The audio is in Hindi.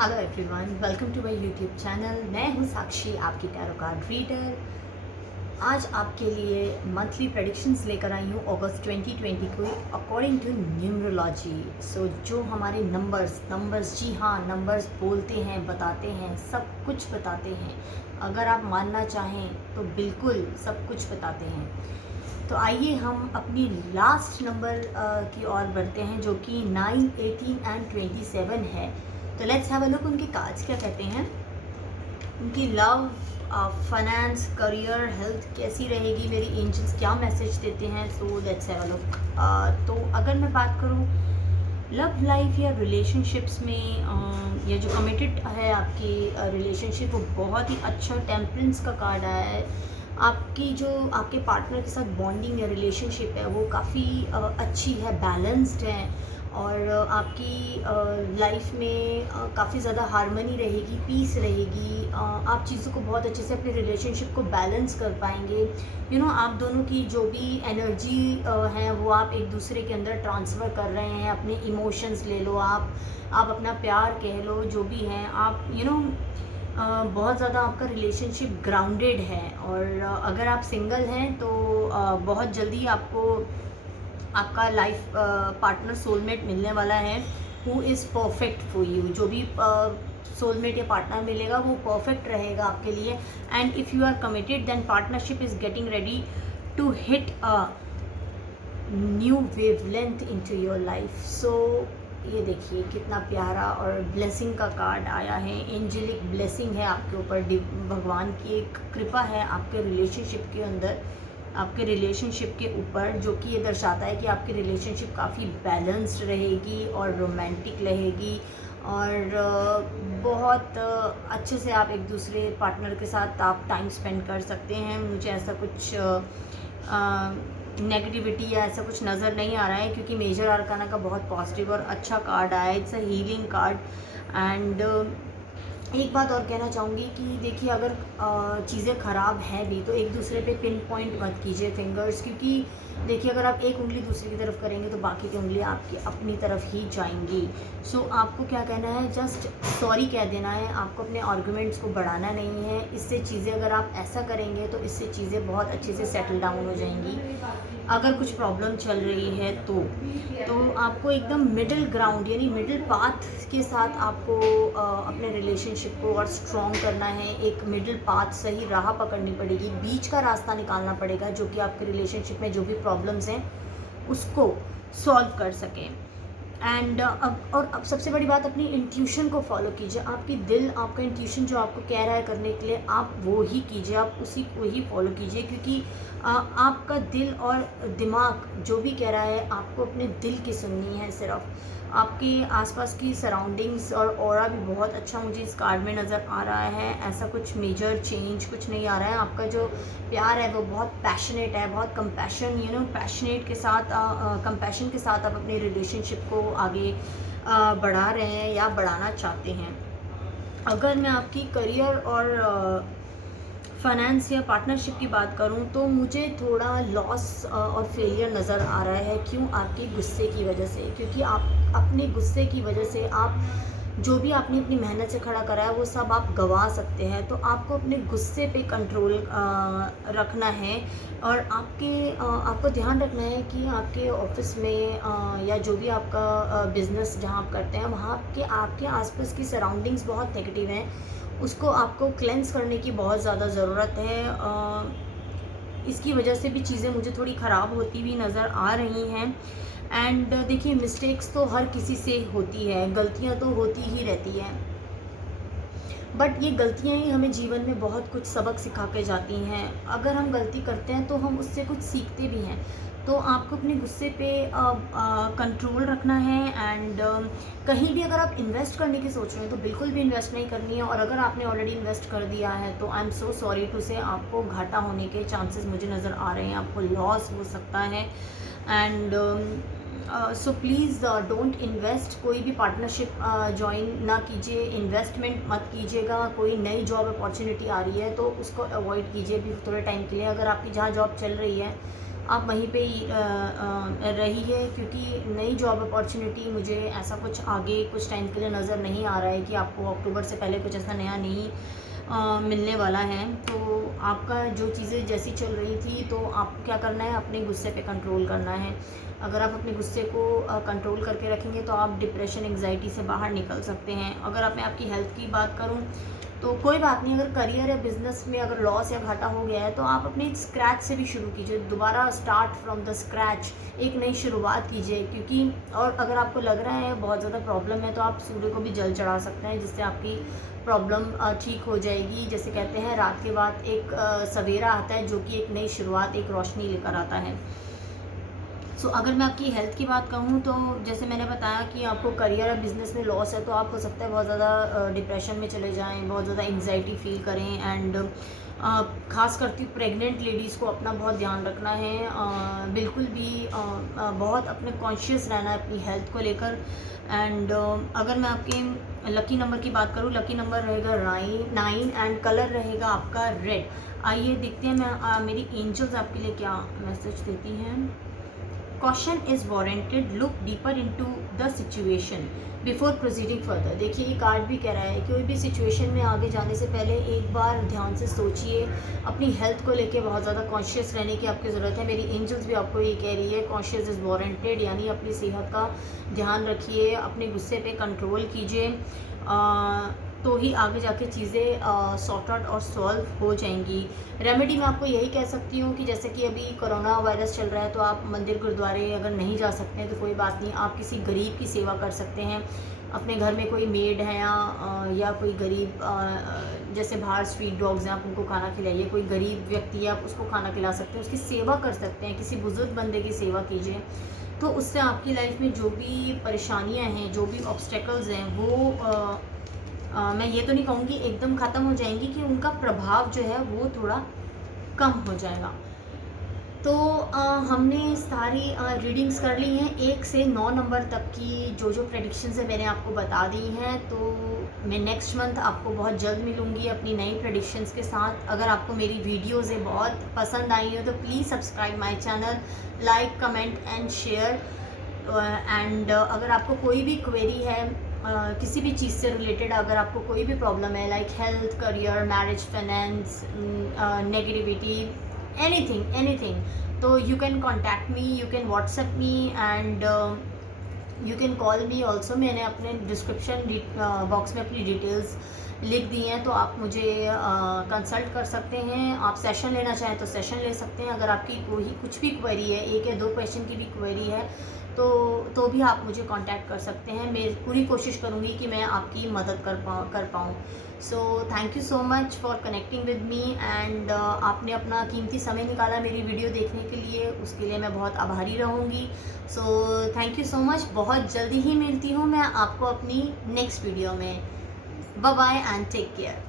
Hello everyone, welcome to my YouTube channel. मैं हूं साक्षी, आपकी टैरो कार्ड रीडर। आज आपके लिए मंथली प्रेडिक्शंस लेकर आई हूं अगस्त 2020 को अकॉर्डिंग टू न्यूमरोलॉजी। सो जो हमारे नंबर्स जी हाँ, नंबर्स बोलते हैं, बताते हैं, सब कुछ बताते हैं। अगर आप मानना चाहें तो बिल्कुल सब कुछ बताते हैं। तो आइए हम अपनी लास्ट नंबर की ओर बढ़ते हैं, जो कि 9, 18 एंड 27 है। तो लेट्स हैव अ लुक उनके कार्ड्स क्या कहते हैं। उनकी लव, फाइनेंस, करियर, हेल्थ कैसी रहेगी, मेरी एंजल्स क्या मैसेज देते हैं। So let's have a look. तो अगर मैं बात करूँ लव लाइफ या रिलेशनशिप्स में, या जो कमिटेड है आपकी रिलेशनशिप, वो बहुत ही अच्छा टेम्परेंस का कार्ड आया है। आपकी जो आपके पार्टनर के साथ बॉन्डिंग या रिलेशनशिप है वो काफ़ी अच्छी है, बैलेंस्ड है। और आपकी लाइफ में काफ़ी ज़्यादा हार्मनी रहेगी, पीस रहेगी। आप चीज़ों को बहुत अच्छे से अपने रिलेशनशिप को बैलेंस कर पाएंगे। आप दोनों की जो भी एनर्जी है वो आप एक दूसरे के अंदर ट्रांसफ़र कर रहे हैं। अपने इमोशंस ले लो, आप अपना प्यार कह लो, जो भी है आप बहुत ज़्यादा आपका रिलेशनशिप ग्राउंडेड है। और अगर आप सिंगल हैं तो बहुत जल्दी आपको आपका लाइफ पार्टनर सोलमेट मिलने वाला है, who is perfect for you. जो भी सोलमेट या पार्टनर मिलेगा वो परफेक्ट रहेगा आपके लिए। And if you are committed then partnership is getting ready to hit a new wavelength into your life. So ये देखिए कितना प्यारा और ब्लेसिंग का कार्ड आया है। एंजेलिक ब्लेसिंग है आपके ऊपर, भगवान की एक कृपा है आपके रिलेशनशिप के अंदर, आपके रिलेशनशिप के ऊपर, जो कि ये दर्शाता है कि आपकी रिलेशनशिप काफ़ी बैलेंस्ड रहेगी और रोमांटिक रहेगी। और बहुत अच्छे से आप एक दूसरे पार्टनर के साथ आप टाइम स्पेंड कर सकते हैं। मुझे ऐसा कुछ नेगेटिविटी या ऐसा कुछ नज़र नहीं आ रहा है, क्योंकि मेजर आर्काना का बहुत पॉजिटिव और अच्छा कार्ड आया है। It's a healing card. And एक बात और कहना चाहूँगी कि देखिए, अगर चीज़ें ख़राब हैं भी तो एक दूसरे पे पिन पॉइंट मत कीजिए फिंगर्स, क्योंकि देखिए अगर आप एक उंगली दूसरी की तरफ करेंगे तो बाकी की उंगली आपकी अपनी तरफ ही जाएंगी। सो आपको क्या कहना है, जस्ट सॉरी कह देना है। आपको अपने आर्गूमेंट्स को बढ़ाना नहीं है। इससे चीज़ें, अगर आप ऐसा करेंगे तो इससे चीज़ें बहुत अच्छे से सेटल डाउन हो जाएंगी। अगर कुछ प्रॉब्लम चल रही है तो आपको एकदम मिडिल ग्राउंड यानी मिडिल पाथ के साथ आपको अपने रिलेशनशिप को और स्ट्रॉन्ग करना है। एक मिडिल पाथ, सही राह पकड़नी पड़ेगी, बीच का रास्ता निकालना पड़ेगा, जो कि आपके रिलेशनशिप में जो भी प्रॉब्लम्स हैं उसको सॉल्व कर सकें। एंड अब सबसे बड़ी बात, अपनी इंट्यूशन को फॉलो कीजिए। आपकी दिल, आपका इंट्यूशन जो आपको कह रहा है करने के लिए, आप वो ही कीजिए, आप उसी को ही फॉलो कीजिए। क्योंकि आपका दिल और दिमाग जो भी कह रहा है, आपको अपने दिल की सुननी है सिर्फ। आपके आसपास की सराउंडिंग्स और ऑरा भी बहुत अच्छा मुझे इस कार्ड में नज़र आ रहा है। ऐसा कुछ मेजर चेंज कुछ नहीं आ रहा है। आपका जो प्यार है वो बहुत पैशनेट है, बहुत कंपैशन पैशनेट के साथ, कंपैशन के साथ आप अपने रिलेशनशिप को आगे बढ़ा रहे हैं या बढ़ाना चाहते हैं। अगर मैं आपकी करियर और फाइनेंस या पार्टनरशिप की बात करूं तो मुझे थोड़ा लॉस और फेलियर नज़र आ रहा है। क्यों? आपके गुस्से की वजह से। क्योंकि आप अपने गुस्से की वजह से, आप जो भी आपने अपनी मेहनत से खड़ा करा है वो सब आप गंवा सकते हैं। तो आपको अपने गुस्से पे कंट्रोल रखना है। और आपको ध्यान रखना है कि आपके ऑफिस में या जो भी आपका बिज़नेस जहाँ आप करते हैं, वहाँ के आपके आसपास की सराउंडिंग्स बहुत नेगेटिव हैं। उसको आपको क्लेंस करने की बहुत ज़्यादा ज़रूरत है। इसकी वजह से भी चीज़ें मुझे थोड़ी ख़राब होती हुई नज़र आ रही हैं। एंड देखिए, मिस्टेक्स तो हर किसी से होती है, गलतियाँ तो होती ही रहती हैं, बट ये गलतियाँ ही हमें जीवन में बहुत कुछ सबक सिखा के जाती हैं। अगर हम गलती करते हैं तो हम उससे कुछ सीखते भी हैं। तो आपको अपने गुस्से पे कंट्रोल रखना है। एंड कहीं भी अगर आप इन्वेस्ट करने की सोच रहे हैं तो बिल्कुल भी इन्वेस्ट नहीं करनी है। और अगर आपने ऑलरेडी इन्वेस्ट कर दिया है तो I am so sorry to say, आपको घाटा होने के चांसेस मुझे नज़र आ रहे हैं, आपको लॉस हो सकता है। And so please don't invest. कोई भी पार्टनरशिप ज्वाइन ना कीजिए, इन्वेस्टमेंट मत कीजिएगा। कोई नई जॉब अपॉर्चुनिटी आ रही है तो उसको अवॉइड कीजिए भी थोड़े टाइम के लिए। अगर आपकी जहाँ जॉब चल रही है आप वहीं पे ही रहिए, क्योंकि नई जॉब अपॉर्चुनिटी मुझे ऐसा कुछ आगे कुछ टाइम के लिए नज़र नहीं आ रहा है कि आपको अक्टूबर से पहले कुछ ऐसा नया नहीं मिलने वाला है। तो आपका जो चीज़ें जैसी चल रही थी, तो आपको क्या करना है, अपने गुस्से पे कंट्रोल करना है। अगर आप अपने गुस्से को कंट्रोल करके रखेंगे तो आप डिप्रेशन, एंग्जाइटी से बाहर निकल सकते हैं। अगर मैं आपकी हेल्थ की बात करूँ तो कोई बात नहीं, अगर करियर या बिज़नेस में अगर लॉस या घाटा हो गया है तो आप अपने स्क्रैच से भी शुरू कीजिए, दोबारा स्टार्ट फ्रॉम द स्क्रैच, एक नई शुरुआत कीजिए। क्योंकि और अगर आपको लग रहा है बहुत ज़्यादा प्रॉब्लम है, तो आप सूर्य को भी जल चढ़ा सकते हैं, जिससे आपकी प्रॉब्लम ठीक हो जाएगी। जैसे कहते हैं, रात के बाद एक सवेरा आता है, जो कि एक नई शुरुआत, एक रोशनी लेकर आता है। अगर मैं आपकी हेल्थ की बात कहूँ तो जैसे मैंने बताया कि आपको करियर और बिज़नेस में लॉस है, तो आप हो सकता है बहुत ज़्यादा डिप्रेशन में चले जाएं, बहुत ज़्यादा एंग्जाइटी फील करें। एंड ख़ास करती प्रेग्नेंट लेडीज़ को अपना बहुत ध्यान रखना है, बिल्कुल भी बहुत अपने कॉन्शियस रहना है अपनी हेल्थ को लेकर। एंड अगर मैं आपके लकी नंबर की बात करूँ, लकी नंबर रहेगा 9 एंड कलर रहेगा आपका रेड। आइए देखते हैं मैं मेरी एंजल्स आपके लिए क्या मैसेज देती हैं। Caution is warranted. Look deeper into the situation before proceeding further. देखिए, ये कार्ड भी कह रहा है कोई भी सिचुएशन में आगे जाने से पहले एक बार ध्यान से सोचिए। अपनी हेल्थ को लेके बहुत ज़्यादा कॉन्शियस रहने की आपकी ज़रूरत है। मेरी एंजल्स भी आपको ये कह रही है, कॉन्शियस इज़ वारंटेड, यानी अपनी सेहत का ध्यान रखिए, अपने गुस्से पे कंट्रोल कीजिए, तो ही आगे जाके चीज़ें सॉर्ट आउट और सॉल्व हो जाएंगी। रेमेडी मैं आपको यही कह सकती हूँ कि जैसे कि अभी कोरोना वायरस चल रहा है, तो आप मंदिर गुरुद्वारे अगर नहीं जा सकते हैं तो कोई बात नहीं, आप किसी गरीब की सेवा कर सकते हैं। अपने घर में कोई मेड है या कोई गरीब, जैसे बाहर स्ट्रीट डॉग्स हैं, आप उनको खाना खिलाइए। कोई गरीब व्यक्ति है, आप उसको खाना खिला सकते हैं, उसकी सेवा कर सकते हैं। किसी बुजुर्ग बंदे की सेवा कीजिए, तो उससे आपकी लाइफ में जो भी परेशानियाँ हैं, जो भी ऑब्स्टेकल्स हैं, वो मैं ये तो नहीं कहूँगी एकदम ख़त्म हो जाएंगी, कि उनका प्रभाव जो है वो थोड़ा कम हो जाएगा। तो हमने सारी रीडिंग्स कर ली हैं 1 से 9 नंबर तक की, जो प्रेडिक्शंस है मैंने आपको बता दी हैं। तो मैं नेक्स्ट मंथ आपको बहुत जल्द मिलूँगी अपनी नई प्रेडिक्शंस के साथ। अगर आपको मेरी वीडियोज़ बहुत पसंद आई हो तो please subscribe my channel, like, comment and share. And अगर आपको कोई भी क्वेरी है किसी भी चीज़ से रिलेटेड, अगर आपको कोई भी प्रॉब्लम है, like health, career, marriage, finance, negativity, anything, तो you can contact me, you can WhatsApp me and you can call me also. मैंने अपने डिस्क्रिप्शन बॉक्स में अपनी डिटेल्स लिख दी हैं, तो आप मुझे कंसल्ट कर सकते हैं। आप सेशन लेना चाहें तो सेशन ले सकते हैं। अगर आपकी कोई कुछ भी क्वेरी है, 1 या 2 क्वेश्चन की भी क्वेरी है, तो भी आप मुझे कांटेक्ट कर सकते हैं। मैं पूरी कोशिश करूँगी कि मैं आपकी मदद कर पाऊँ। सो thank you so much for connecting with me and आपने अपना कीमती समय निकाला मेरी वीडियो देखने के लिए, उसके लिए मैं बहुत आभारी रहूँगी। So thank you so much. बहुत जल्दी ही मिलती हूँ मैं आपको अपनी नेक्स्ट वीडियो में। Bye bye and take care.